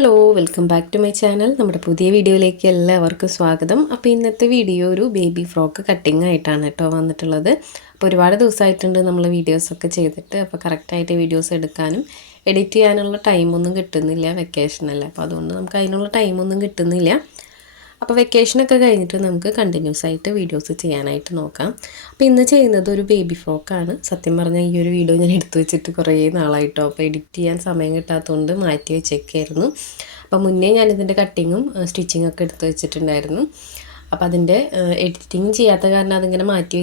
Hello welcome back to my channel. നമ്മുടെ പുതിയ വീഡിയോയിലേക്ക് എല്ലാവർക്കും സ്വാഗതം. അപ്പോൾ ഇന്നത്തെ വീഡിയോ ഒരു ബേബി ഫ്രോക്ക് കട്ടിങ് ആയിട്ടാണ് കേട്ടോ വന്നിട്ടുള്ളത്. അപ്പോൾ ഒരുപാട് ദിവസമായിട്ടുണ്ട് നമ്മൾ വീഡിയോസൊക്കെ ചെയ്തിട്ട്. അപ്പോൾ കറക്റ്റായിട്ട് വീഡിയോസ് എടുക്കാനും എഡിറ്റ് ചെയ്യാനുള്ള ടൈമൊന്നും കിട്ടുന്നില്ല, വെക്കേഷനല്ല. അപ്പോൾ അതുകൊണ്ട് നമുക്ക് അതിനുള്ള ടൈമൊന്നും കിട്ടുന്നില്ല. അപ്പോൾ വെക്കേഷനൊക്കെ കഴിഞ്ഞിട്ട് നമുക്ക് കണ്ടിന്യൂസ് ആയിട്ട് വീഡിയോസ് ചെയ്യാനായിട്ട് നോക്കാം. അപ്പോൾ ഇന്ന് ചെയ്യുന്നത് ഒരു ബേബി ഫ്രോക്കാണ്. സത്യം പറഞ്ഞാൽ ഈ ഒരു വീഡിയോ ഞാൻ എടുത്തു വെച്ചിട്ട് കുറേ നാളായിട്ടോ. അപ്പോൾ എഡിറ്റ് ചെയ്യാൻ സമയം കിട്ടാത്തതുകൊണ്ട് മാറ്റി വെച്ചേക്കായിരുന്നു. അപ്പോൾ മുന്നേ ഞാനിതിൻ്റെ കട്ടിങ്ങും സ്റ്റിച്ചിങ്ങൊക്കെ എടുത്തു വെച്ചിട്ടുണ്ടായിരുന്നു. അപ്പോൾ അതിൻ്റെ എഡിറ്റിങ് ചെയ്യാത്ത കാരണം അതിങ്ങനെ മാറ്റി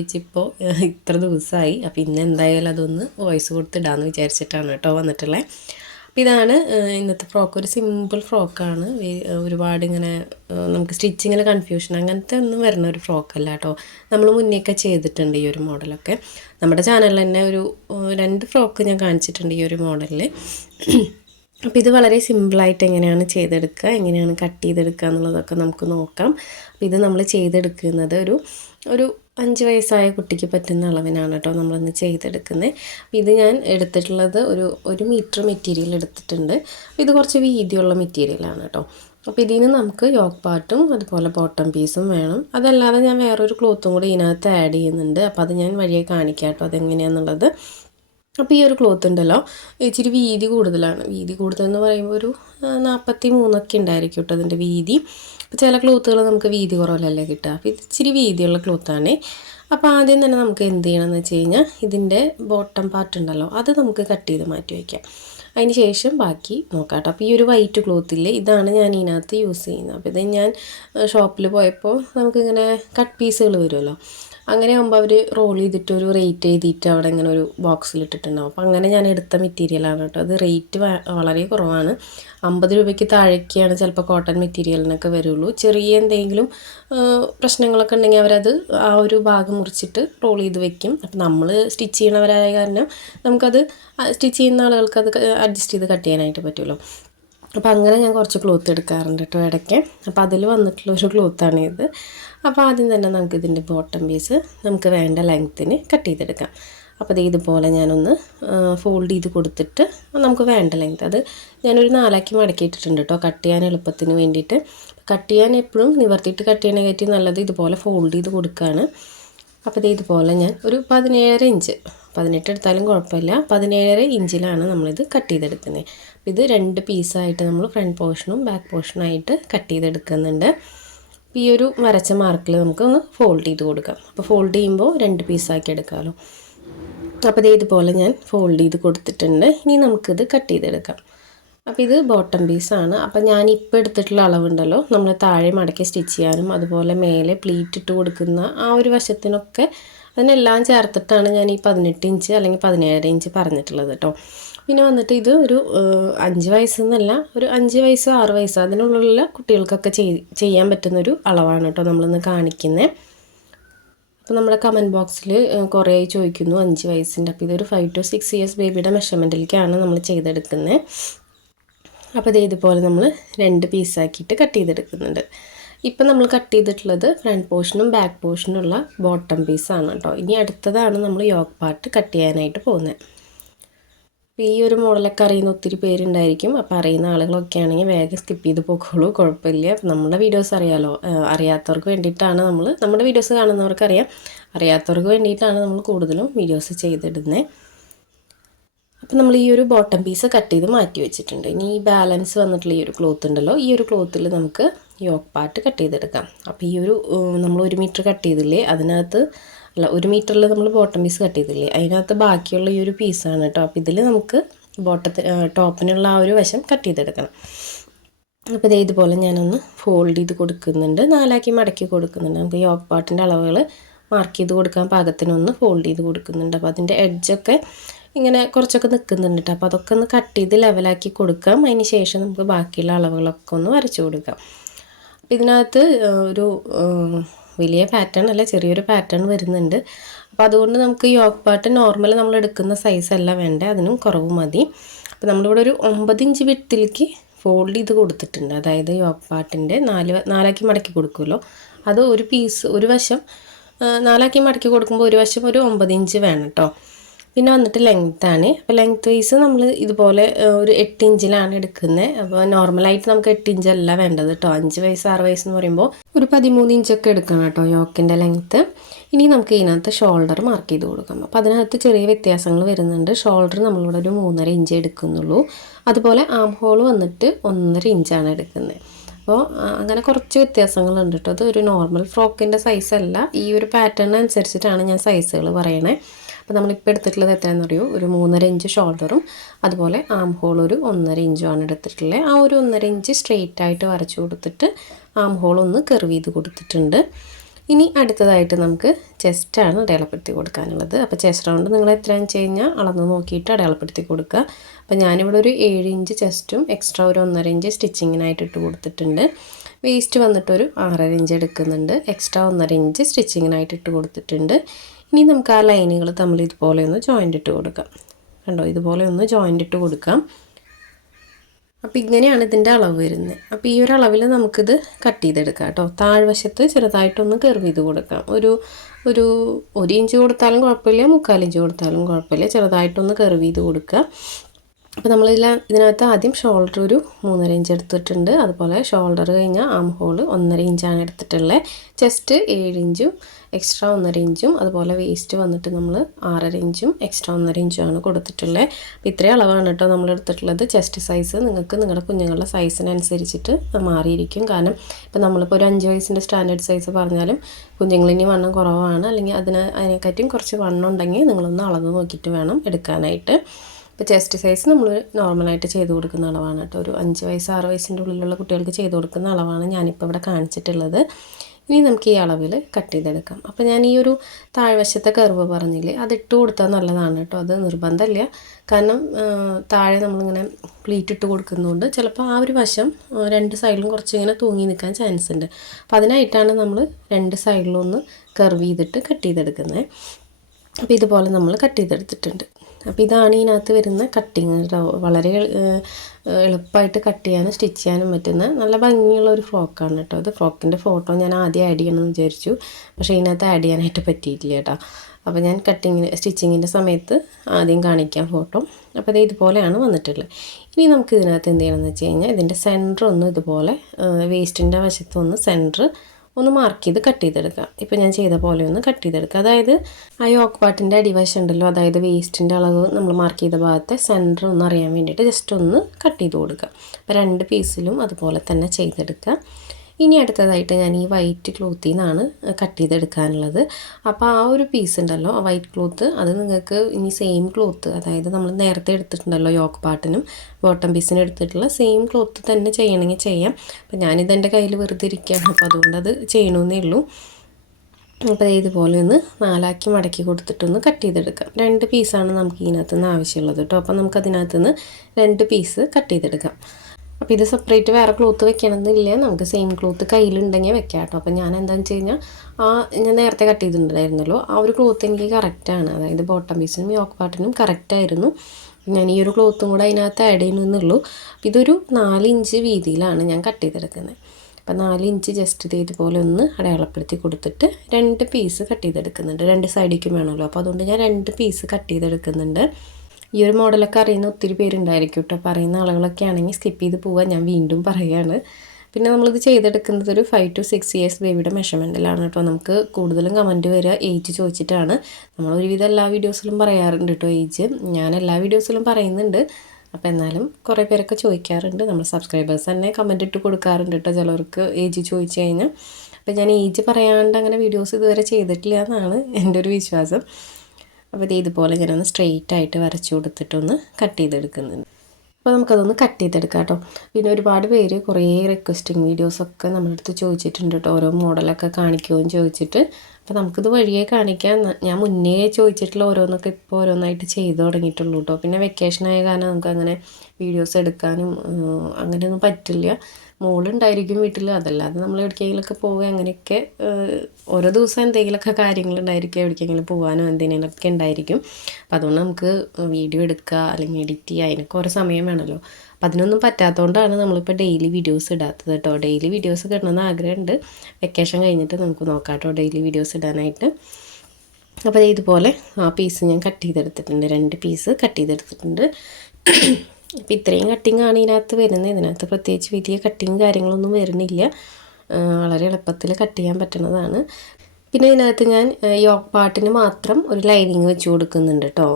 വെച്ച് ഇപ്പോൾ ഇത്ര ദിവസമായി. അപ്പോൾ ഇന്ന് എന്തായാലും അതൊന്ന് വോയിസ് കൊടുത്തിടാമെന്ന് വിചാരിച്ചിട്ടാണ് കേട്ടോ വന്നിട്ടുള്ളത്. അപ്പോൾ ഇതാണ് ഇന്നത്തെ ഫ്രോക്ക്. ഒരു സിമ്പിൾ ഫ്രോക്കാണ്. ഒരുപാട് ഇങ്ങനെ നമുക്ക് സ്റ്റിച്ചിങ്ങിൽ കൺഫ്യൂഷൻ അങ്ങനത്തെ ഒന്നും വരുന്ന ഒരു ഫ്രോക്കല്ല കേട്ടോ. നമ്മൾ മുന്നേയൊക്കെ ചെയ്തിട്ടുണ്ട് ഈ ഒരു മോഡലൊക്കെ. നമ്മുടെ ചാനലിൽ തന്നെ ഒരു 2 ഫ്രോക്ക് ഞാൻ കാണിച്ചിട്ടുണ്ട് ഈ ഒരു മോഡലിൽ. അപ്പോൾ ഇത് വളരെ സിമ്പിളായിട്ട് എങ്ങനെയാണ് ചെയ്തെടുക്കുക, എങ്ങനെയാണ് കട്ട് ചെയ്തെടുക്കുക എന്നുള്ളതൊക്കെ നമുക്ക് നോക്കാം. അപ്പോൾ ഇത് നമ്മൾ ചെയ്തെടുക്കുന്നത് ഒരു 5 വയസ്സായ കുട്ടിക്ക് പറ്റുന്ന അളവിനാണ് കേട്ടോ നമ്മളിന്ന് ചെയ്തെടുക്കുന്നത്. ഇത് ഞാൻ എടുത്തിട്ടുള്ളത് ഒരു മീറ്റർ മെറ്റീരിയൽ എടുത്തിട്ടുണ്ട്. ഇത് കുറച്ച് വീതിയുള്ള മെറ്റീരിയലാണ് കേട്ടോ. അപ്പോൾ ഇതിന് നമുക്ക് യോക്ക് പാർട്ടും അതുപോലെ ബോട്ടം പീസും വേണം. അതല്ലാതെ ഞാൻ വേറൊരു ക്ലോത്തും കൂടി ഇതിനകത്ത് ആഡ് ചെയ്യുന്നുണ്ട്. അപ്പോൾ അത് ഞാൻ വഴിയെ കാണിക്കാം കേട്ടോ അതെങ്ങനെയാണെന്നുള്ളത്. അപ്പോൾ ഈ ഒരു ക്ലോത്ത് ഉണ്ടല്ലോ ഇച്ചിരി വീതി കൂടുതലാണ്. വീതി കൂടുതലെന്ന് പറയുമ്പോൾ ഒരു 43 ഉണ്ടായിരിക്കും കേട്ടോ അതിൻ്റെ വീതി. അപ്പോൾ ചില ക്ലോത്തുകൾ നമുക്ക് വീതി കുറവല്ലേ കിട്ടുക. അപ്പോൾ ഇത് ഇച്ചിരി വീതിയുള്ള ക്ലോത്താണ്. അപ്പോൾ ആദ്യം തന്നെ നമുക്ക് എന്ത് ചെയ്യണമെന്ന് വെച്ച് കഴിഞ്ഞാൽ ഇതിൻ്റെ ബോട്ടം പാർട്ട് ഉണ്ടല്ലോ അത് നമുക്ക് കട്ട് ചെയ്ത് മാറ്റി വയ്ക്കാം. അതിന് ശേഷം ബാക്കി നോക്കാം കേട്ടോ. അപ്പോൾ ഈ ഒരു വൈറ്റ് ക്ലോത്തില്ലേ ഇതാണ് ഞാൻ ഇതിനകത്ത് യൂസ് ചെയ്യുന്നത്. അപ്പോൾ ഇത് ഞാൻ ഷോപ്പിൽ പോയപ്പോൾ നമുക്കിങ്ങനെ കട്ട് പീസുകൾ വരുമല്ലോ, അങ്ങനെ ആകുമ്പോൾ അവർ റോൾ ചെയ്തിട്ട് ഒരു റേറ്റ് എഴുതിയിട്ട് അവിടെ ഇങ്ങനെ ഒരു ബോക്സിലിട്ടിട്ടുണ്ടാവും. അപ്പോൾ അങ്ങനെ ഞാൻ എടുത്ത മെറ്റീരിയലാണ് കേട്ടോ. അത് റേറ്റ് വളരെ കുറവാണ്. 50 രൂപയ്ക്ക് താഴേക്കാണ് ചിലപ്പോൾ കോട്ടൺ മെറ്റീരിയലിനൊക്കെ വരുള്ളൂ. ചെറിയ എന്തെങ്കിലും പ്രശ്നങ്ങളൊക്കെ ഉണ്ടെങ്കിൽ അവരത് ആ ഒരു ഭാഗം മുറിച്ചിട്ട് റോൾ ചെയ്ത് വെക്കും. അപ്പോൾ നമ്മൾ സ്റ്റിച്ച് ചെയ്യണവരായ കാരണം നമുക്കത് സ്റ്റിച്ച് ചെയ്യുന്ന ആളുകൾക്ക് അത് അഡ്ജസ്റ്റ് ചെയ്ത് കട്ട് ചെയ്യാനായിട്ട് പറ്റുമല്ലോ. അപ്പോൾ അങ്ങനെ ഞാൻ കുറച്ച് ക്ലോത്ത് എടുക്കാറുണ്ട് കേട്ടോ ഇടയ്ക്ക്. അപ്പോൾ അതിൽ വന്നിട്ടുള്ള ഒരു ക്ലോത്താണ് ഇത്. അപ്പോൾ ആദ്യം തന്നെ നമുക്ക് ഇതിൻ്റെ ബോട്ടം പീസ് നമുക്ക് വേണ്ട ലെങ്ത്തിന് കട്ട് ചെയ്തെടുക്കാം. അപ്പോൾ ഇതുപോലെ ഞാനൊന്ന് ഫോൾഡ് ചെയ്ത് കൊടുത്തിട്ട് നമുക്ക് വേണ്ട ലെങ്ത് അത് ഞാനൊരു 4 മടക്കിയിട്ടിട്ടുണ്ട് കേട്ടോ കട്ട് ചെയ്യാൻ എളുപ്പത്തിന് വേണ്ടിയിട്ട്. കട്ട് ചെയ്യാൻ എപ്പോഴും നിവർത്തിയിട്ട് കട്ട് ചെയ്യാനായിട്ട് നല്ലത് ഇതുപോലെ ഫോൾഡ് ചെയ്ത് കൊടുക്കുകയാണ്. അപ്പോൾ ഇതുപോലെ ഞാൻ ഒരു 17 ഇഞ്ച് 18 എടുത്താലും കുഴപ്പമില്ല, 17 ഇഞ്ചിലാണ് നമ്മളിത് കട്ട് ചെയ്തെടുക്കുന്നത്. ഇത് 2 പീസായിട്ട് നമ്മൾ ഫ്രണ്ട് പോർഷനും ബാക്ക് പോർഷനായിട്ട് കട്ട് ചെയ്തെടുക്കുന്നുണ്ട്. ഈ ഒരു വരച്ച മാർക്കിൽ നമുക്കൊന്ന് ഫോൾഡ് ചെയ്ത് കൊടുക്കാം. അപ്പോൾ ഫോൾഡ് ചെയ്യുമ്പോൾ 2 പീസാക്കി എടുക്കാമല്ലോ. അപ്പോൾ ഇതുപോലെ ഞാൻ ഫോൾഡ് ചെയ്ത് കൊടുത്തിട്ടുണ്ട്. ഇനി നമുക്കിത് കട്ട് ചെയ്തെടുക്കാം. അപ്പോൾ ഇത് ബോട്ടം പീസാണ്. അപ്പോൾ ഞാനിപ്പോൾ എടുത്തിട്ടുള്ള അളവുണ്ടല്ലോ നമ്മൾ താഴെ മടക്കി സ്റ്റിച്ച് ചെയ്യാനും അതുപോലെ മേലെ പ്ലീറ്റ് ഇട്ട് കൊടുക്കുന്ന ആ ഒരു വശത്തിനൊക്കെ അതിനെല്ലാം ചേർത്തിട്ടാണ് ഞാൻ ഈ 18 ഇഞ്ച് അല്ലെങ്കിൽ 17 ഇഞ്ച് പറഞ്ഞിട്ടുള്ളത് കേട്ടോ. പിന്നെ വന്നിട്ട് ഇത് ഒരു 5 വയസ്സെന്നല്ല, ഒരു 5 വയസ്സ് 6 വയസ്സ് അതിനുള്ളിലുള്ള കുട്ടികൾക്കൊക്കെ ചെയ്യാൻ പറ്റുന്നൊരു അളവാണ് കേട്ടോ നമ്മളിന്ന് കാണിക്കുന്നത്. അപ്പോൾ നമ്മുടെ കമൻറ്റ് ബോക്സിൽ കുറേ ചോദിക്കുന്നു 5 വയസ്സിൻ്റെ. അപ്പോൾ ഇതൊരു 5 to 6 ഇയേഴ്സ് ബേബിയുടെ മെഷർമെൻറ്റിലേക്കാണ് നമ്മൾ ചെയ്തെടുക്കുന്നത്. അപ്പോൾ ഇതുപോലെ നമ്മൾ 2 പീസാക്കിയിട്ട് കട്ട് ചെയ്തെടുക്കുന്നുണ്ട്. ഇപ്പം നമ്മൾ കട്ട് ചെയ്തിട്ടുള്ളത് ഫ്രണ്ട് പോർഷനും ബാക്ക് പോർഷനുള്ള ബോട്ടം പീസാണ് കേട്ടോ. ഇനി അടുത്തതാണ് നമ്മൾ യോക്ക് പാർട്ട് കട്ട് ചെയ്യാനായിട്ട് പോകുന്നത്. അപ്പോൾ ഈ ഒരു മോഡലൊക്കെ അറിയുന്ന ഒത്തിരി പേരുണ്ടായിരിക്കും. അപ്പോൾ അറിയുന്ന ആളുകളൊക്കെ ആണെങ്കിൽ വേഗം സ്കിപ്പ് ചെയ്ത് പോയിക്കോളൂ, കുഴപ്പമില്ല. അപ്പോൾ നമ്മുടെ വീഡിയോസ് അറിയാമല്ലോ, അറിയാത്തവർക്ക് വേണ്ടിയിട്ടാണ് നമ്മുടെ വീഡിയോസ് കാണുന്നവർക്കറിയാം, അറിയാത്തവർക്ക് വേണ്ടിയിട്ടാണ് നമ്മൾ കൂടുതലും വീഡിയോസ് ചെയ്തിടുന്നത്. അപ്പോൾ നമ്മൾ ഈ ഒരു ബോട്ടം പീസ് കട്ട് ചെയ്ത് മാറ്റി വെച്ചിട്ടുണ്ട്. ഇനി ഈ ബാലൻസ് വന്നിട്ടുള്ള ഈ ഒരു ക്ലോത്ത് ഉണ്ടല്ലോ, ഈ ഒരു ക്ലോത്തിൽ നമുക്ക് യോക്ക് പാർട്ട് കട്ട് ചെയ്തെടുക്കാം. അപ്പോൾ ഈ ഒരു നമ്മൾ 1 മീറ്റർ കട്ട് ചെയ്തില്ലേ, അതിനകത്ത് അല്ല 1 മീറ്ററിൽ നമ്മൾ ബോട്ടം പീസ് കട്ട് ചെയ്തില്ലേ, അതിനകത്ത് ബാക്കിയുള്ള ഈ ഒരു പീസാണ് കേട്ടോ. അപ്പോൾ ഇതിൽ നമുക്ക് ടോപ്പിനുള്ള ആ ഒരു വശം കട്ട് ചെയ്തെടുക്കണം. അപ്പോൾ ഇതുപോലെ ഞാനൊന്ന് ഫോൾഡ് ചെയ്ത് കൊടുക്കുന്നുണ്ട്, 4 മടക്കി കൊടുക്കുന്നുണ്ട്. നമുക്ക് യോക്ക് പാർട്ടിൻ്റെ അളവുകൾ മാർക്ക് ചെയ്ത് കൊടുക്കാൻ പാകത്തിനൊന്ന് ഫോൾഡ് ചെയ്ത് കൊടുക്കുന്നുണ്ട്. അപ്പോൾ അതിൻ്റെ എഡ്ജൊക്കെ ഇങ്ങനെ കുറച്ചൊക്കെ നിൽക്കുന്നുണ്ട് കേട്ടോ. അപ്പോൾ അതൊക്കെ ഒന്ന് കട്ട് ചെയ്ത് ലെവലാക്കി കൊടുക്കാം. അതിന് ശേഷം നമുക്ക് ബാക്കിയുള്ള അളവുകളൊക്കെ ഒന്ന് വരച്ചു കൊടുക്കാം. അപ്പോൾ ഇതിനകത്ത് ഒരു വലിയ പാറ്റേൺ അല്ല, ചെറിയൊരു പാറ്റേൺ വരുന്നുണ്ട്. അപ്പോൾ അതുകൊണ്ട് നമുക്ക് യോക്ക് പാർട്ട് നോർമൽ നമ്മൾ എടുക്കുന്ന സൈസല്ല വേണ്ടേ, അതിനും കുറവ് മതി. അപ്പോൾ നമ്മളിവിടെ ഒരു 9 ഇഞ്ച് വിട്ടിലേക്ക് ഫോൾഡ് ചെയ്ത് കൊടുത്തിട്ടുണ്ട്. അതായത് യോക്ക് പാർട്ടിൻ്റെ 4 മടക്കി കൊടുക്കുമല്ലോ, അത് ഒരു വശം 4 മടക്കി കൊടുക്കുമ്പോൾ ഒരു വശം ഒരു 9 ഇഞ്ച് വേണം കേട്ടോ. പിന്നെ വന്നിട്ട് ലെങ്ത്താണ്. അപ്പോൾ ലെങ്ത് വൈസ് നമ്മൾ ഇതുപോലെ ഒരു 8 ഇഞ്ചിലാണ് എടുക്കുന്നത്. അപ്പോൾ നോർമലായിട്ട് നമുക്ക് 8 ഇഞ്ചല്ല വേണ്ടത് കേട്ടോ. 5 വയസ്സ് 6 വയസ്സ് എന്ന് പറയുമ്പോൾ ഒരു 13 ഇഞ്ചൊക്കെ എടുക്കണം കേട്ടോ യോക്കിൻ്റെ ലെങ്ത്ത്. ഇനി നമുക്ക് ഇതിനകത്ത് ഷോൾഡർ മാർക്ക് ചെയ്ത് കൊടുക്കാം. അപ്പോൾ അതിനകത്ത് ചെറിയ വ്യത്യാസങ്ങൾ വരുന്നുണ്ട്. ഷോൾഡർ നമ്മളിവിടെ ഒരു 3.5 ഇഞ്ച് എടുക്കുന്നുള്ളൂ. അതുപോലെ ആം ഹോൾ വന്നിട്ട് 1.5 ഇഞ്ചാണ് എടുക്കുന്നത്. അപ്പോൾ അങ്ങനെ കുറച്ച് വ്യത്യാസങ്ങളുണ്ട് കേട്ടോ. അത് ഒരു നോർമൽ ഫ്രോക്കിൻ്റെ സൈസല്ല. ഈ ഒരു പാറ്റേൺ അനുസരിച്ചിട്ടാണ് ഞാൻ സൈസുകൾ പറയണേ. അപ്പോൾ നമ്മളിപ്പോൾ എടുത്തിട്ടുള്ളത് എത്രയാണെന്ന് അറിയോ, ഒരു 3.5 ഇഞ്ച് ഷോൾഡറും അതുപോലെ ആം ഹോൾ ഒരു 1.5 ഇഞ്ചുമാണ് എടുത്തിട്ടുള്ളത്. ആ ഒരു 1.5 ഇഞ്ച് സ്ട്രെയിറ്റ് ആയിട്ട് വരച്ചു കൊടുത്തിട്ട് ആം ഹോൾ ഒന്ന് കർവ് ചെയ്ത് കൊടുത്തിട്ടുണ്ട്. ഇനി അടുത്തതായിട്ട് നമുക്ക് ചെസ്റ്റാണ് അടയാളപ്പെടുത്തി കൊടുക്കാനുള്ളത്. അപ്പോൾ ചെസ്റ്റ് റൗണ്ട് നിങ്ങൾ എത്രയാണെന്ന് വെച്ച് കഴിഞ്ഞാൽ അളന്ന് നോക്കിയിട്ട് അടയാളപ്പെടുത്തി കൊടുക്കുക. അപ്പോൾ ഞാനിവിടെ ഒരു 7 ഇഞ്ച് ചെസ്റ്റും എക്സ്ട്രാ ഒരു 1.5 ഇഞ്ച് സ്റ്റിച്ചിങ്ങിനായിട്ട് ഇട്ട് കൊടുത്തിട്ടുണ്ട്. വേസ്റ്റ് വന്നിട്ട് ഒരു 6.5 ഇഞ്ച് എടുക്കുന്നുണ്ട്. എക്സ്ട്രാ 1.5 ഇഞ്ച് സ്റ്റിച്ചിങ്ങിനായിട്ട് ഇട്ട് കൊടുത്തിട്ടുണ്ട്. ഇനി നമുക്ക് ആ ലൈനുകൾ തമ്മിൽ ഇതുപോലെ ഒന്ന് ജോയിൻ്റ് ഇട്ട് കൊടുക്കാം. കണ്ടോ, ഇതുപോലെ ഒന്ന് ജോയിൻ്റ് ഇട്ട് കൊടുക്കാം. അപ്പോൾ ഇങ്ങനെയാണ് ഇതിൻ്റെ അളവ് വരുന്നത്. അപ്പോൾ ഈ ഒരു അളവിൽ നമുക്കിത് കട്ട് ചെയ്തെടുക്കാം കേട്ടോ. താഴ്വശത്ത് ചെറുതായിട്ടൊന്ന് കർവ് ചെയ്ത് കൊടുക്കാം. ഒരു 1 ഇഞ്ച് കൊടുത്താലും കുഴപ്പമില്ല, 3/4 ഇഞ്ച് കൊടുത്താലും കുഴപ്പമില്ല. ചെറുതായിട്ടൊന്ന് കർവ് ചെയ്ത് കൊടുക്കുക. അപ്പോൾ ഇതിനകത്ത് ആദ്യം ഷോൾഡർ ഒരു 3.5 ഇഞ്ച് എടുത്തിട്ടുണ്ട്. അതുപോലെ ഷോൾഡർ കഴിഞ്ഞാൽ ആം ഹോൾ 1.5 ഇഞ്ചാണ് എടുത്തിട്ടുള്ളത്. ചെസ്റ്റ് 7 ഇഞ്ചും എക്സ്ട്രാ 1.5 ഇഞ്ചും അതുപോലെ വേസ്റ്റ് വന്നിട്ട് നമ്മൾ 6.5 ഇഞ്ചും എക്സ്ട്രാ 1.5 ഇഞ്ചുമാണ് കൊടുത്തിട്ടുള്ളത്. അപ്പോൾ ഇത്രയും അളവാണ് കേട്ടോ നമ്മൾ എടുത്തിട്ടുള്ളത്. ചെസ്റ്റ് സൈസ് നിങ്ങൾക്ക് നിങ്ങളുടെ കുഞ്ഞുങ്ങളുടെ സൈസിനനുസരിച്ചിട്ട് മാറിയിരിക്കും. കാരണം ഇപ്പോൾ നമ്മളിപ്പോൾ ഒരു 5 വയസ്സിൻ്റെ സ്റ്റാൻഡേർഡ് സൈസ് പറഞ്ഞാലും കുഞ്ഞുങ്ങളിനി വണ്ണം കുറവാണ്, അല്ലെങ്കിൽ അതിനെക്കാട്ടും കുറച്ച് വണ്ണം ഉണ്ടെങ്കിൽ നിങ്ങളൊന്ന് അളന്ന് നോക്കിയിട്ട് വേണം എടുക്കാനായിട്ട്. ഇപ്പോൾ ചെസ്റ്റ് സൈസ് നമ്മൾ നോർമലായിട്ട് ചെയ്ത് കൊടുക്കുന്ന അളവാണ് കേട്ടോ. ഒരു 5 വയസ്സ് 6 വയസ്സിൻ്റെ ഉള്ളിലുള്ള കുട്ടികൾക്ക് ചെയ്ത് കൊടുക്കുന്ന അളവാണ് ഞാനിപ്പോൾ ഇവിടെ കാണിച്ചിട്ടുള്ളത്. ഇനി നമുക്ക് ഈ അളവിൽ കട്ട് ചെയ്തെടുക്കാം. അപ്പോൾ ഞാൻ ഈ ഒരു താഴ്വശത്തെ കർവ് പറഞ്ഞില്ലേ, അതിട്ട് കൊടുത്താൽ നല്ലതാണ് കേട്ടോ. അത് നിർബന്ധമില്ല. കാരണം താഴെ നമ്മളിങ്ങനെ പ്ലീറ്റ് ഇട്ട് കൊടുക്കുന്നതുകൊണ്ട് ചിലപ്പോൾ ആ ഒരു വശം 2 സൈഡിലും കുറച്ചിങ്ങനെ തൂങ്ങി നിൽക്കാൻ ചാൻസ് ഉണ്ട്. അപ്പോൾ അതിനായിട്ടാണ് നമ്മൾ 2 സൈഡിലും ഒന്ന് കർവ് ചെയ്തിട്ട് കട്ട് ചെയ്തെടുക്കുന്നത്. അപ്പോൾ ഇതുപോലെ നമ്മൾ കട്ട് ചെയ്തെടുത്തിട്ടുണ്ട്. അപ്പോൾ ഇതാണ് ഇതിനകത്ത് വരുന്ന കട്ടിങ് കേട്ടോ. വളരെ എളുപ്പമായിട്ട് കട്ട് ചെയ്യാനും സ്റ്റിച്ച് ചെയ്യാനും പറ്റുന്ന നല്ല ഭംഗിയുള്ള ഒരു ഫ്രോക്കാണ് കേട്ടോ. ഇത് ഫ്രോക്കിൻ്റെ ഫോട്ടോ ഞാൻ ആദ്യം ആഡ് ചെയ്യണമെന്ന് വിചാരിച്ചു, പക്ഷേ ഇതിനകത്ത് ആഡ് ചെയ്യാനായിട്ട് പറ്റിയിട്ടില്ല കേട്ടോ. അപ്പോൾ ഞാൻ സ്റ്റിച്ചിങ്ങിൻ്റെ സമയത്ത് ആദ്യം കാണിക്കാം ഫോട്ടോ. അപ്പോൾ ഇത് ഇതുപോലെയാണ് വന്നിട്ടുള്ളത്. ഇനി നമുക്ക് ഇതിനകത്ത് എന്ത് ചെയ്യണമെന്ന് വെച്ച് കഴിഞ്ഞാൽ ഇതിൻ്റെ സെൻറ്റർ ഒന്ന് ഇതുപോലെ വേസ്റ്റിൻ്റെ വശത്തൊന്ന് സെൻറ്റർ ഒന്ന് മാർക്ക് ചെയ്ത് കട്ട് ചെയ്തെടുക്കുക. ഇപ്പോൾ ഞാൻ ചെയ്ത പോലെ ഒന്ന് കട്ട് ചെയ്തെടുക്കുക. അതായത് ആ യോക്ക് പാർട്ടിൻ്റെ അടിവശം ഉണ്ടല്ലോ, അതായത് വേസ്റ്റിൻ്റെ അളവ് നമ്മൾ മാർക്ക് ചെയ്ത ഭാഗത്തെ സെൻറ്റർ ഒന്ന് അറിയാൻ വേണ്ടിയിട്ട് ജസ്റ്റ് ഒന്ന് കട്ട് ചെയ്ത് കൊടുക്കുക. അപ്പോൾ 2 പീസിലും അതുപോലെ തന്നെ ചെയ്തെടുക്കുക. ഇനി അടുത്തതായിട്ട് ഞാൻ ഈ വൈറ്റ് ക്ലോത്തിൽ നിന്നാണ് കട്ട് ചെയ്തെടുക്കാനുള്ളത്. അപ്പോൾ ആ ഒരു പീസ് ഉണ്ടല്ലോ, ആ വൈറ്റ് ക്ലോത്ത്, അത് നിങ്ങൾക്ക് ഇനി സെയിം ക്ലോത്ത്, അതായത് നമ്മൾ നേരത്തെ എടുത്തിട്ടുണ്ടല്ലോ യോക്ക് പാർട്ടിനും ബോട്ടം പീസിനും എടുത്തിട്ടുള്ള സെയിം ക്ലോത്ത് തന്നെ ചെയ്യണമെങ്കിൽ ചെയ്യാം. അപ്പോൾ ഞാനിതെൻ്റെ കയ്യിൽ വെറുതെ ഇരിക്കുകയാണ്, അപ്പോൾ അതുകൊണ്ട് അത് ചെയ്യണമെന്നേ ഉള്ളൂ. അപ്പോൾ ഇതുപോലെ ഒന്ന് 4ആക്കി മടക്കി കൊടുത്തിട്ടൊന്ന് കട്ട് ചെയ്തെടുക്കാം. 2 പീസാണ് നമുക്ക് ഇതിനകത്ത് നിന്ന് ആവശ്യമുള്ളത് കേട്ടോ. അപ്പോൾ നമുക്കതിനകത്ത് നിന്ന് 2 പീസ് കട്ട് ചെയ്തെടുക്കാം. അപ്പോൾ ഇത് സെപ്പറേറ്റ് വേറെ ക്ലോത്ത് വെക്കണമെന്നില്ല, നമുക്ക് സെയിം ക്ലോത്ത് കയ്യിലുണ്ടെങ്കിൽ വെക്കാം കേട്ടോ. അപ്പോൾ ഞാൻ എന്താണെന്ന് വെച്ച് കഴിഞ്ഞാൽ ഞാൻ നേരത്തെ കട്ട് ചെയ്തിട്ടുണ്ടായിരുന്നല്ലോ, ആ ഒരു ക്ലോത്ത് എനിക്ക് കറക്റ്റാണ്. അതായത് ബോട്ടം പീസിനും യോക്ക് പാർട്ടിനും കറക്റ്റായിരുന്നു. ഞാൻ ഈ ഒരു ക്ലോത്തും കൂടെ അതിനകത്ത് ആഡ് ചെയ്യണമെന്നുള്ളൂ. അപ്പോൾ ഇതൊരു 4 ഇഞ്ച് വീതിയിലാണ് ഞാൻ കട്ട് ചെയ്തെടുക്കുന്നത്. അപ്പോൾ 4 ഇഞ്ച് ജസ്റ്റ് ഇതുപോലെ ഒന്ന് അടയാളപ്പെടുത്തി കൊടുത്തിട്ട് 2 പീസ് കട്ട് ചെയ്തെടുക്കുന്നുണ്ട്. 2 സൈഡിലേക്കും വേണമല്ലോ, അപ്പോൾ അതുകൊണ്ട് ഞാൻ 2 പീസ് കട്ട് ചെയ്തെടുക്കുന്നുണ്ട്. ഈ ഒരു മോഡലൊക്കെ അറിയുന്ന ഒത്തിരി പേരുണ്ടായിരിക്കും കേട്ടോ. പറയുന്ന ആളുകളൊക്കെ ആണെങ്കിൽ സ്കിപ്പ് ചെയ്ത് പോകാൻ ഞാൻ വീണ്ടും പറയുകയാണ്. പിന്നെ നമ്മളിത് ചെയ്തെടുക്കുന്നത് ഒരു 5 to 6 ഇയേഴ്സ് ബേബിയുടെ മെഷർമെൻറ്റിലാണ് കേട്ടോ. നമുക്ക് കൂടുതലും കമൻറ്റ് വരിക ഏജ് ചോദിച്ചിട്ടാണ്. നമ്മൾ ഒരുവിധം എല്ലാ വീഡിയോസിലും പറയാറുണ്ട് കേട്ടോ ഏജ്. ഞാൻ എല്ലാ വീഡിയോസിലും പറയുന്നുണ്ട്. അപ്പോൾ എന്നാലും കുറേ പേരൊക്കെ ചോദിക്കാറുണ്ട്. നമ്മൾ സബ്സ്ക്രൈബേഴ്സ് തന്നെ കമൻറ്റ് ഇട്ട് കൊടുക്കാറുണ്ട് കേട്ടോ ചിലർക്ക് ഏജ് ചോദിച്ചു കഴിഞ്ഞാൽ. അപ്പോൾ ഞാൻ ഏജ് പറയാണ്ട് അങ്ങനെ വീഡിയോസ് ഇതുവരെ ചെയ്തിട്ടില്ല എന്നാണ് എൻ്റെ ഒരു വിശ്വാസം. അപ്പോൾ ഇതുപോലെ ഞാനൊന്ന് സ്ട്രെയിറ്റ് ആയിട്ട് വരച്ചു കൊടുത്തിട്ടൊന്ന് കട്ട് ചെയ്തെടുക്കുന്നുണ്ട്. അപ്പോൾ നമുക്കതൊന്ന് കട്ട് ചെയ്തെടുക്കാം കേട്ടോ. പിന്നെ ഒരുപാട് പേര് കുറേ റിക്വസ്റ്റിംഗ് വീഡിയോസൊക്കെ നമ്മുടെ അടുത്ത് ചോദിച്ചിട്ടുണ്ട് കേട്ടോ, ഓരോ മോഡലൊക്കെ കാണിക്കുമെന്ന് ചോദിച്ചിട്ട്. അപ്പോൾ നമുക്കിത് വഴിയേ കാണിക്കാം. ഞാൻ മുന്നേ ചോദിച്ചിട്ടുള്ള ഓരോന്നൊക്കെ ഇപ്പോൾ ഓരോന്നായിട്ട് ചെയ്ത് തുടങ്ങിയിട്ടുള്ളൂ കേട്ടോ. പിന്നെ വെക്കേഷനായ കാരണം നമുക്കങ്ങനെ വീഡിയോസ് എടുക്കാനും അങ്ങനെയൊന്നും പറ്റില്ല. മോളുണ്ടായിരിക്കും വീട്ടിൽ, അതല്ലാതെ നമ്മൾ എവിടേക്കെങ്കിലുമൊക്കെ പോവുക അങ്ങനെയൊക്കെ ഓരോ ദിവസം എന്തെങ്കിലുമൊക്കെ കാര്യങ്ങളുണ്ടായിരിക്കും, എവിടേക്കെങ്കിലും പോകാനോ എന്തെങ്കിലുമൊക്കെ ഉണ്ടായിരിക്കും. അപ്പോൾ അതുകൊണ്ട് നമുക്ക് വീഡിയോ എടുക്കുക അല്ലെങ്കിൽ എഡിറ്റ് ചെയ്യുക അതിനൊക്കെ ഓരോ സമയം വേണമല്ലോ. അപ്പോൾ അതിനൊന്നും പറ്റാത്തതുകൊണ്ടാണ് നമ്മളിപ്പോൾ ഡെയിലി വീഡിയോസ് ഇടാത്തത് കേട്ടോ. ഡെയിലി വീഡിയോസ് ഇടണമെന്ന് ആഗ്രഹമുണ്ട്. വെക്കേഷൻ കഴിഞ്ഞിട്ട് നമുക്ക് നോക്കാം കേട്ടോ ഡെയിലി വീഡിയോസ് ഇടാനായിട്ട്. അപ്പോൾ ഇതുപോലെ ആ പീസ് ഞാൻ കട്ട് ചെയ്തെടുത്തിട്ടുണ്ട്, 2 പീസ് കട്ട് ചെയ്തെടുത്തിട്ടുണ്ട്. അപ്പോൾ ഇത്രയും കട്ടിങ്ങാണ് ഇതിനകത്ത് വരുന്നത്. ഇതിനകത്ത് പ്രത്യേകിച്ച് വലിയ കട്ടിങ് കാര്യങ്ങളൊന്നും വരുന്നില്ല, വളരെ എളുപ്പത്തിൽ കട്ട് ചെയ്യാൻ പറ്റുന്നതാണ്. പിന്നെ ഇതിനകത്ത് ഞാൻ യോക്ക് പാർട്ടിന് മാത്രം ഒരു ലൈനിങ് വെച്ച് കൊടുക്കുന്നുണ്ട് കേട്ടോ.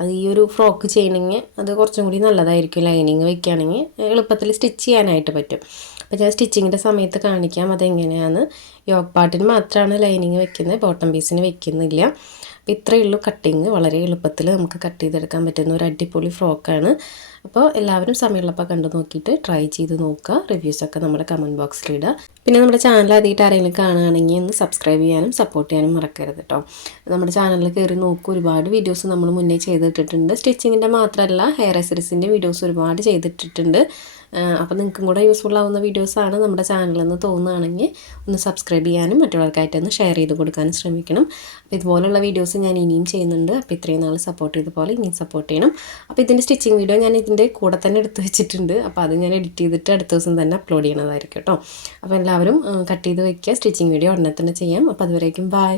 അത് ഈ ഒരു ഫ്രോക്ക് ചെയ്യണമെങ്കിൽ അത് കുറച്ചും കൂടി നല്ലതായിരിക്കും. ലൈനിങ് വെക്കുകയാണെങ്കിൽ എളുപ്പത്തിൽ സ്റ്റിച്ച് ചെയ്യാനായിട്ട് പറ്റും. അപ്പോൾ ഞാൻ സ്റ്റിച്ചിങ്ങിൻ്റെ സമയത്ത് കാണിക്കാം അതെങ്ങനെയാണ്. യോക്ക് പാർട്ടിന് മാത്രമാണ് ലൈനിങ് വെക്കുന്നത്, ബോട്ടം പീസിന് വെക്കുന്നില്ല. അപ്പോൾ ഇത്രയേ ഉള്ളൂ കട്ടിങ്. വളരെ എളുപ്പത്തിൽ നമുക്ക് കട്ട് ചെയ്തെടുക്കാൻ പറ്റുന്ന ഒരു അടിപൊളി ഫ്രോക്കാണ്. അപ്പോൾ എല്ലാവരും സമയമുള്ളപ്പോൾ കണ്ടു നോക്കിയിട്ട് ട്രൈ ചെയ്ത് നോക്കുക. റിവ്യൂസൊക്കെ നമ്മുടെ കമൻറ്റ് ബോക്സിലിടുക. പിന്നെ നമ്മുടെ ചാനൽ ആദ്യമായിട്ട് ആരെങ്കിലും കാണുകയാണെങ്കിൽ ഒന്ന് സബ്സ്ക്രൈബ് ചെയ്യാനും സപ്പോർട്ട് ചെയ്യാനും മറക്കരുത് കേട്ടോ. നമ്മുടെ ചാനലിൽ കയറി നോക്കുക, ഒരുപാട് വീഡിയോസ് നമ്മൾ മുന്നേ ചെയ്തിട്ടിട്ടുണ്ട്. സ്റ്റിച്ചിങ്ങിൻ്റെ മാത്രമല്ല ഹെയർ അക്സസറീസിൻ്റെ വീഡിയോസ് ഒരുപാട് ചെയ്തിട്ടിട്ടുണ്ട്. അപ്പോൾ നിങ്ങൾക്കും കൂടെ യൂസ്ഫുൾ ആവുന്ന വീഡിയോസാണ് നമ്മുടെ ചാനലെന്ന് തോന്നുകയാണെങ്കിൽ ഒന്ന് സബ്സ്ക്രൈബ് ചെയ്യാനും മറ്റുള്ളവർക്കായിട്ടൊന്ന് ഷെയർ ചെയ്ത് കൊടുക്കാനും ശ്രമിക്കണം. അപ്പോൾ ഇതുപോലുള്ള വീഡിയോസ് ഞാൻ ഇനിയും ചെയ്യുന്നുണ്ട്. അപ്പോൾ ഇത്രയും നാൾ സപ്പോർട്ട് ചെയ്ത പോലെ ഇനിയും സപ്പോർട്ട് ചെയ്യണം. അപ്പോൾ ഇതിൻ്റെ സ്റ്റിച്ചിങ് വീഡിയോ ഞാൻ ഇതിൻ്റെ കൂടെ തന്നെ എടുത്ത് വെച്ചിട്ടുണ്ട്. അപ്പോൾ അത് ഞാൻ എഡിറ്റ് ചെയ്തിട്ട് അടുത്ത ദിവസം തന്നെ അപ്ലോഡ് ചെയ്യണതായിരിക്കും കേട്ടോ. അപ്പോൾ എല്ലാവരും കട്ട് ചെയ്ത് വയ്ക്കുക. സ്റ്റിച്ചിങ് വീഡിയോ ഉടനെ തന്നെ ചെയ്യാം. അപ്പോൾ അതുവരേക്കും ബൈ.